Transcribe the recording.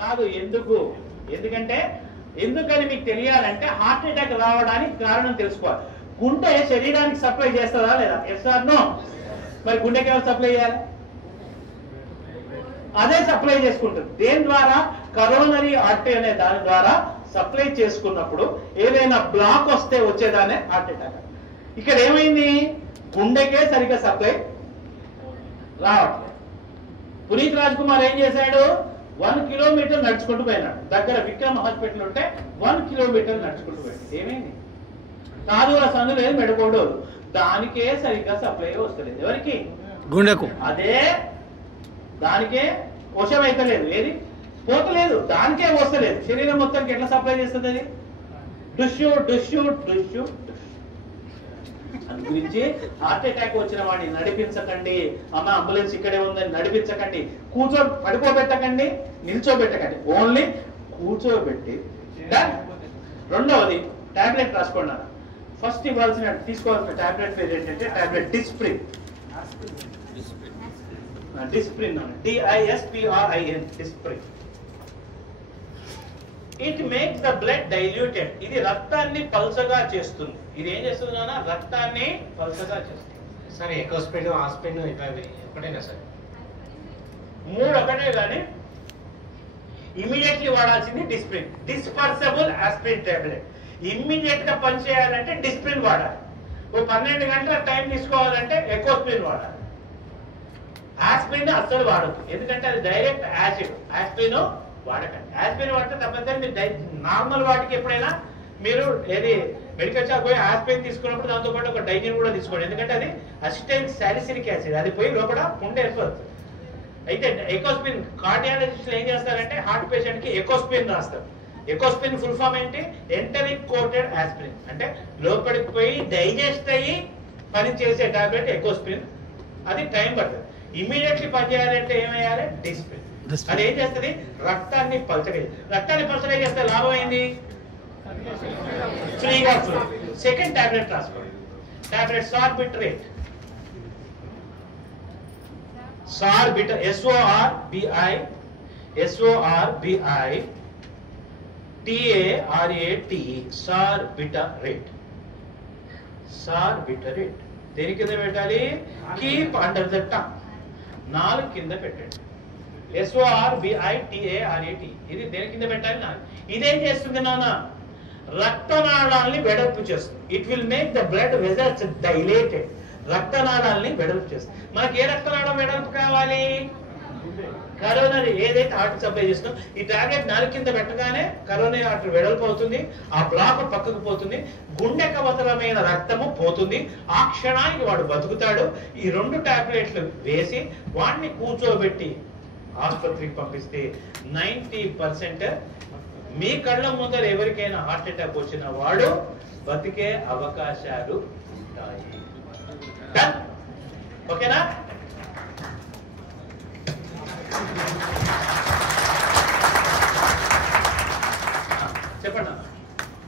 కాదు. ఎందుకు? ఎందుకంటే ఎందుకని మీకు తెలియాలంటే హార్ట్ అటాక్ రావడానికి కారణం తెలుసుకోవాలి. గుండె శరీరానికి సప్లై చేస్తుందా లేదా? Yes or no? మరి గుండెకి ఎవరు సప్లై చేయాలి? అదే సప్లై చేసుకుంటుంది. దేని ద్వారా? కరోనరీ ఆర్టరీ అనే దాని ద్వారా సప్లై చేసుకున్నప్పుడు ఏదైనా బ్లాక్ వస్తే వచ్చేదానే హార్ట్ అటాక్. ఇక్కడ ఏమైంది? గుండెకే సరిగ్గా సప్లై రావట్లేదు. పునీత్ రాజ్ కుమార్ ఏం చేశాడు? 1 కిలోమీటర్ నడుచుకుంటూ పోయినాడు. దగ్గర విక్రమ్ హాస్పిటల్ ఉంటే 1 కిలోమీటర్ నడుచుకుంటూ పోయాడు. ఏమైంది? కాదుల సందు లేదు, మెడకోడు, దానికే సరిగ్గా సప్లై వస్తలేదు. ఎవరికి? గుండెకు. అదే దానికే కోశం అయితే లేదు, ఏది పోతలేదు, దానికే వస్తలేదు. శరీరం మొత్తానికి ఎట్లా సప్లై చేస్తుంది అది? డుష్యూ డుష్యూ డుష్యూ. అందు గురించి హార్ట్ అటాక్ వచ్చిన వాడిని నడిపించకండి. అమ్మ అంబులెన్స్ ఇక్కడే ఉందని నడిపించకండి. పడుకోబెట్టకండి, నిల్చోబెట్టకండి, ఓన్లీ కూర్చోబెట్టి. రెండవది టాబ్లెట్ రాసుకోండి. ఫస్ట్ తీసుకోవాల్సిన టాబ్లెట్ పేరు ఏంటంటే tablet Disprin. Disprin, DISPRIN, Disprin. It makes the blood diluted. ఇది రక్తాన్ని పల్చగా చేస్తుంది. ఇది ఏం చేస్తుంది నాన్న? రక్తాన్ని పల్చగా చేస్తుంది. సార్ ఎకోస్పిన్, ఆస్పిన్ ఒకటేనా సార్? 3 ఒకటే కానీ ఇమీడియట్లీ వాడాల్సింది Disprin. Dispersible aspirin tablet. Immediate గా పనిచేయాలంటే డిస్ప్రిన్ వాడాలి. 12 గంటల టైం తీసుకోవాలంటే ఎకోస్పిన్ వాడాలి. ఆస్పిరిన్ అస్సలు వాడద్దు, ఎందుకంటే అది డైరెక్ట్ యాసిడ్. ఆస్పిరిన్ వాడకండి. ఆస్పిరిన్ వాడితే తప్పనిసరి మీరు నార్మల్ వాటికి ఎప్పుడైనా మీరు ఏది మెడికల్ షాప్ పోయి ఆస్పిరిన్ తీసుకున్నప్పుడు దాంతో పాటు ఒక డైజిన్ కూడా తీసుకోండి. ఎందుకంటే అది అసిటైల్ సాలిసిలిక్ యాసిడ్, అది పోయి లోపల పుండె ఏర్పడుతుంది. అయితే ఎకోస్పిన్ కార్డియాలజిస్టులు ఏం చేస్తారంటే హార్ట్ పేషెంట్ కి ఎకోస్పిన్ రాస్తారు. ఎకోస్పిన్ ఫుల్ ఫామ్ ఏంటి? Enteric coated aspirin. అంటే లోపలికి పోయి డైజెస్ట్ అయ్యి పని చేసే టాబ్లెట్ ఎకోస్పిన్. అది టైం పడుతుంది. ఇమీడియట్లీ పనిచేయాలంటే ఏమయ్యాలి? డిస్ప్రిన్. అది ఏం చేస్తుంది? రక్తాన్ని పల్చగా. రక్తాన్ని పల్చగా చేస్తే లాభం ఏంది? ఫ్రీగా ఫ్లో. సెకండ్ టాబ్లెట్ రాసుకోండి. టాబ్లెట్ సార్బిట్రేట్. సార్బిటర్, SORBITARATE, సార్బిటరేట్. సార్బిటరేట్ దేని కింద పెట్టాలి? Keep under the tongue. 4 కింద పెట్టండి. SORBITARATE. ఇది దేని కింద పెట్టాలి? 4. ఇదేం చేస్తుంది నాన్న? రక్తనాళాలని వెడల్పు చేస్తుంది. It will make the blood vessels dilated. రక్తనాళాలని వెడల్పు చేస్తుంది. మనకి ఏ రక్తనాళం వెడల్పు కావాలి? కరోనరీ, ఏదైతే హార్ట్ సప్లై చేస్తుందో ఈ టాబ్లెట్ 4 కింద పెట్టగానే కరోనరీ ఆర్టరీ వెడల్పు అవుతుంది. ఆ బ్లాక్ పక్కకు పోతుంది. గుండెకు అవసరమైన రక్తము పోతుంది. ఆ క్షణానికి వాడు బతుకుతాడు. ఈ 2 టాబ్లెట్లు వేసి వాడిని కూర్చోబెట్టి ఆసుపత్రికి పంపిస్తే 90% మీ కళ్ళ ముందర ఎవరికైనా హార్ట్ అటాక్ వచ్చిన వాడు బతికే అవకాశాలు ఉంటాయి. ఓకేనా?